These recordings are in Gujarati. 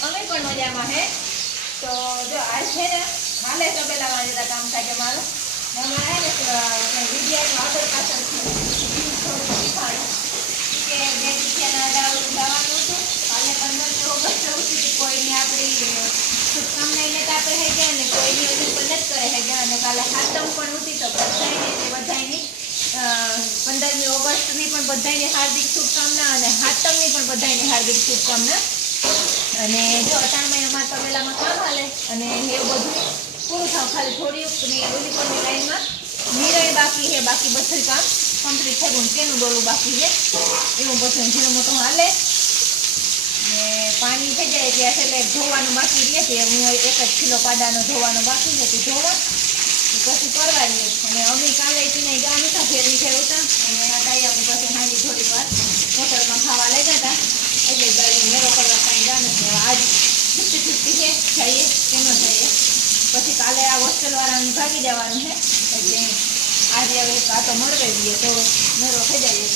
તબેલામાં હે. તો જો આજ છે ને હાલે તબેલામાં જતા કામ થાય મારું. ને અમારે હે ને વિદ્યાર્થીઓ આગળ પાછળ છે. કે બે રૂપિયાના અડાવડું જવાનું હતું ઓગસ્ટ સુધી કોઈને આપણી શુભકામના એને આપે હે ને કોઈની હજુ પણ નથી કરે હે ગયા. અને કાલે હાતમ પણ ઉઠી તો બધાયની અ, પંદરમી ઓગસ્ટની પણ બધાયને હાર્દિક શુભકામના અને હાતમની પણ બધાયને હાર્દિક શુભકામના. અને જો અટાણમાં અમારા તબેલામાં કામ હાલે અને એ બધું પૂરું થાવ ખાલી થોડી ને પરની લાઈનમાં નિરાય બાકી છે બાકી બધું કામ કમ્પ્લીટ થયું તેનું ડોલું બાકી છે એવું બધું ઝીણો મોટું હાલે. ને પાણી થઈ જાય એટલે છેલ્લે ધોવાનું બાકી રહે છે. હું એક જ કિલો પાડાનો ધોવાનો બાકી છે, તે ધોવા. પછી કરવા દઈએ અને અમે કાલે પીને ગયા હતા ફેરવી ફેરવતા અને આ ટાઈમ પછી હાંડી થોડીક વાર હોટલમાં ખાવા લઈ ગયા હતા. એટલે ગાડી મેરો કરવા કાંઈ જવાનું છે આજ ફિફ્ટી ફિફ્ટી છે જઈએ કે ન જઈએ પછી કાલે આ હોસ્ટેલવાળાને ભાગી દેવાનું છે. એટલે આજે હવે કાં તો દઈએ તો મેરો થઈ જાય એક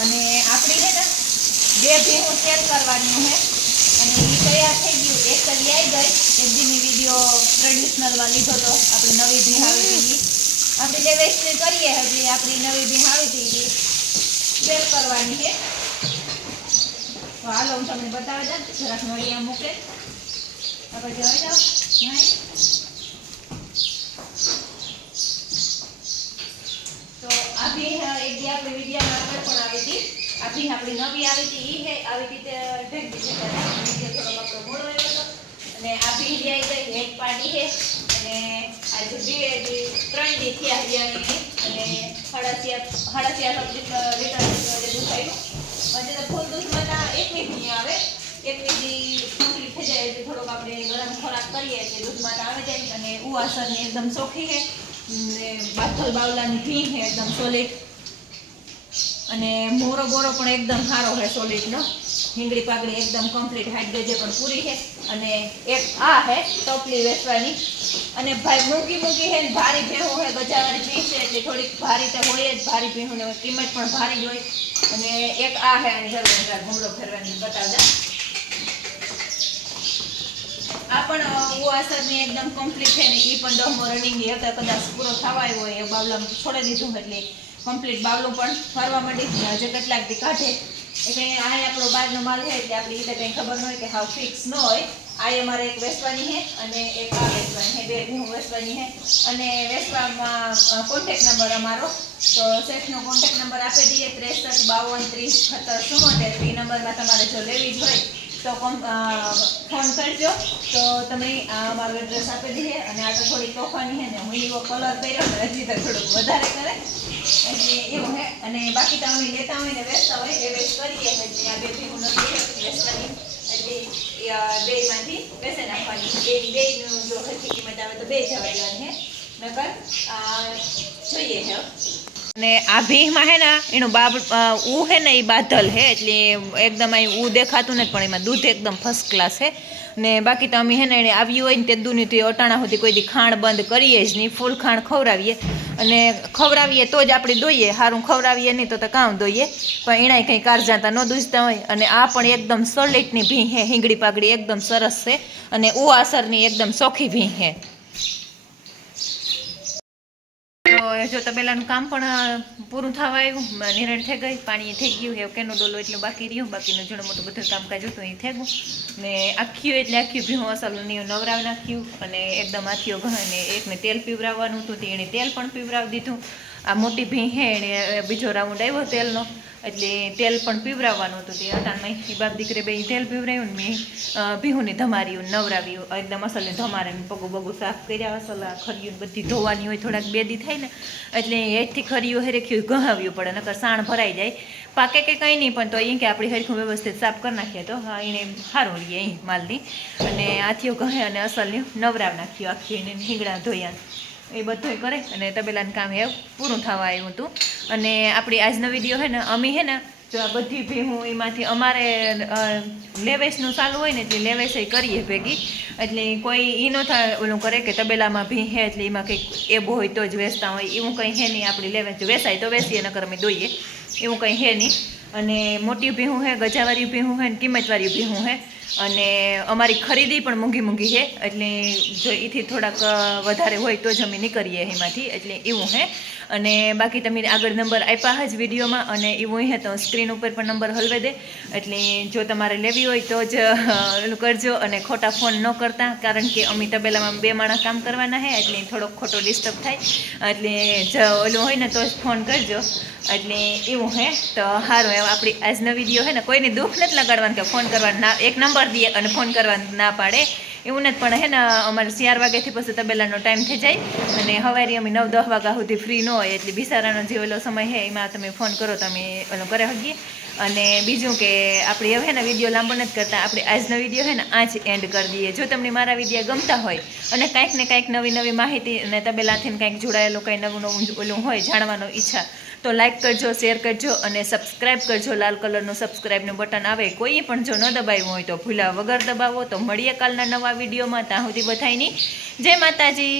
અને આપણી છે ને, બે ભેહું સેલ કરવાની છે. અને એ તૈયાર થઈ ગયું. એક તો લઈ ગઈ. એક દીની વીડિયો ટ્રેડિશનલમાં લીધો તો આપણી નવી ભેહ આવી હતી. આપણે જે વેસ્ટ કરીએ એટલે આપણી નવી ભેહ આવી હતી. સેલ કરવાની છે. તો હાલો, હું તમને બતાવી દઉં. જરાક નળિયા મૂકે. આપણે જોઈ જાઓ. નાઈ. તો આ ભી એક દી આપણે વિડિયા આગળ પણ આવી હતી. આ ભી આપણી નવી આવી હતી. એ હે, આવી રીતે ઢેક દીધી વીડિયો થોડો આપણો મોડો આવ્યો હતો. અને આ ભી ગઈ એક પાડી છે અને આજે બે ત્રણ દી થયા અને હળસિયા હળસિયા સબ્જી લીટર દૂધ આવ્યું હજી તો ફૂલ દૂધમાં એકવી ભી આવે અને મોરો બોરો પણ એકદમ સારો છે સોલિડનો હિંગળી પાગડી એકદમ કમ્પ્લીટ ગજે પણ પૂરી છે. અને એક આ છે ટોપલી વેચવાની. અને ભાઈ મૂકી મૂકી છે ભારી ભેહું હોય ગજાવાળી ભેંસ છે એટલે થોડીક ભારી તો હોય જ, ભારી ભેહું ને કિંમત પણ ભારી હોય. અને એક આ છે અને જરૂર ઘૂમડો ફેરવાની બતાવતા આ પણ ઉવાસરની એકદમ કમ્પ્લીટ છે ને એ પણ દમો રનિંગ એ હતા, કદાચ પૂરો થવા આવ્યો હોય એ બાવલામાં છોડી દીધું એટલે કમ્પ્લીટ બાવલું પણ ફરવા માંડી હજુ કેટલાક દી કાઢે. એટલે આ આપણો બહારનો માલ છે એટલે આપણી રીતે કંઈ ખબર ન હોય કે હાવ ફિક્સ ન હોય. આ અમારે એક વેસવાની છે અને એક આ વેચવાની છે, બે હું વેસવાની છે. અને વેસવામાં કોન્ટેક નંબર અમારો. તો શેઠનો કોન્ટેક નંબર આપી દઈએ, ત્રેસઠ, બાવન, ત્રીસ, સત્તર ચુમ્મોતેર એ નંબરમાં તમારે જો લેવી જ હોય તો પણ ફોન કરજો. તો તમે આ મારો એડ્રેસ આપી દઈએ. અને આ તો થોડી તોફાની છે ને, હું એવો કલર કર્યો ને, હજી તો થોડુંક વધારે કરે. એટલે એવું હે અને બાકી તમે લેતા હોય ને, વેચતા હોય, એ વેચ કરીએ. એટલે આ બે ભેગું નથી વેચવાની. એટલે આ બેયમાંથી નાખવાની. બે બેયનું જો હજી કિંમત આવે તો બે જવા દેવાની હે નકર જોઈએ હે અને આ ભીંમાં હે ને, એનું બાબ ઉ હે ને એ બાધલ હે, એટલે એકદમ અહીં ઉ દેખાતું નથી, પણ એમાં દૂધ એકદમ ફર્સ્ટ ક્લાસ હે. ને બાકી તો અમે હે ને એને આવ્યું હોય ને તે દૂધની તો અટાણા સુધી કોઈ દી ખાણ બંધ કરીએ જ નહીં, ફૂલ ખાણ ખવડાવીએ. અને ખવડાવીએ તો જ આપણે દોઈએ સારું ખવડાવીએ નહીં તો તો કામ દોઈએ પણ એણાય કંઈ કારજાતા ન દૂજતા હોય. અને આ પણ એકદમ સોલિડની ભીં હે હિંગડી પાગડી એકદમ સરસ છે. અને ઉ અસરની એકદમ ચોખ્ખી ભીં હે. તો જો તબેલાનું કામ પણ પૂરું થવા આવ્યું નિર્ણય નિરણ થઈ ગઈ, પાણી થઈ ગયું એવું કેનો ડોલો એટલું બાકી રહ્યું, બાકીનું ઘણું મોટું બધું કામકાજ હતું, એ થઈ ગયું. ને આખ્યું એટલે આખ્યું ભીહું અસલની નવરાવ નાખ્યું અને એકદમ આથીઓ ઘણ અને એકને તેલ પીવરાવવાનું હતું તે એણે તેલ પણ પીવરાવી દીધું. આ મોટી ભીં હે એણે બીજો રાઉન્ડ આવ્યો તેલનો. એટલે તેલ પણ પીવરાવવાનું હતું તે અટાણમાં બાપ દીકરે બે તેલ પીવરાવ્યું ને મેં પીહુંને ધમાર્યું નવરાવ્યું. એકદમ અસલને ધમારે ને પગું બગું સાફ કર્યા અસલ આ ખરીયું બધી ધોવાની હોય, થોડાક બેદી થાય ને, એટલે હેઠથી ખર્યું હેરેખ્યું ગહાવ્યું પડે, નકર સાણ ભરાઈ જાય. પાકે કે કંઈ નહીં, પણ તો અહીં કે આપણી હરખું વ્યવસ્થિત સાફ કરી નાખીએ તો, હા એને સારું રહીએ અહીં માલની. અને આથીઓ કહે અને અસલની નવરાવ નાખ્યું, આખી એને હિંગડા ધોયા. એ બધું કરે અને તબેલાનું કામ એ પૂરું થવા આવ્યું હતું. અને આપણી આજનો વીડિયો હે ને, અમે હે ને, જો આ બધી ભેહું એમાંથી અમારે લેવેશનું ચાલુ હોય ને એટલે લેવેસ કરીએ ભેગી. એટલે કોઈ એ ન થાય ઓલું કરે કે તબેલામાં ભી હે એટલે એમાં કંઈક એબો હોય તો જ વેચતા હોય. એવું કંઈ હે નહીં, આપણી લેવેસ વેચાય તો વેચીએ નકર અમે દોઈએ. એવું કંઈ હે નહીં. અને મોટી ભીહું હે ગજાવાળી ભીહું હે ને કિંમતવાળી ભીહું હે. અને અમારી ખરીદી પણ મોંઘી મૂંઘી છે એટલે જો એથી થોડાક વધારે હોય તો જ અમે નીકળીએ એમાંથી. એટલે એવું હે. અને બાકી તમે આગળ નંબર આપ્યા જ વિડીયોમાં અને એવું હે તો સ્ક્રીન ઉપર પણ નંબર હલવે દે. એટલે જો તમારે લેવી હોય તો જ કરજો અને ખોટા ફોન ન કરતા, કારણ કે અમે તબેલામાં બે માણસ કામ કરવાના હે, એટલે થોડોક ખોટો ડિસ્ટર્બ થાય. એટલે જ ઓલું હોય ને તો જ ફોન કરજો. એટલે એવું હે, તો સારું એમ આપણી આજનો વીડિયો હે ને, કોઈને દુઃખ નથી લગાડવાનું કે ફોન કરવાનું ના, એક નંબર દઈએ અને ફોન કરવાનું ના પાડે. એવું નથી, પણ હે ને, અમારે ચાર વાગ્યાથી પછી તબેલાનો ટાઈમ થઈ જાય અને સવારે અમે નવ, દસ વાગ્યા સુધી ફ્રી ન હોય એટલે બિસારાનો જે ઓલો સમય છે એમાં તમે ફોન કરો તો અમે ઓલો કરે શકીએ અને બીજું કે આપણે હવે ને વીડિયો લાંબો નથી કરતા, આપણે આજનો વીડિયો છે ને આ જ એન્ડ કરી દઈએ. જો તમને મારા વીડિયો ગમતા હોય અને કાંઈક ને કાંઈક નવી નવી માહિતી અને તબેલાથી કાંઈક જોડાયેલું કંઈ નવું નવું ઓલું હોય, જાણવાનો ઈચ્છા તો લાઇક કરજો શેર કરજો અને સબસ્ક્રાઈબ કરજો લાલ કલરનું સબસ્ક્રાઈબનું બટન આવે. કોઈ પણ જો ન દબાવ્યું હોય તો ભૂલા વગર દબાવો. તો મળીએ કાલના નવા વિડીયોમાં. ત્યાં સુધી બધાની જય માતાજી.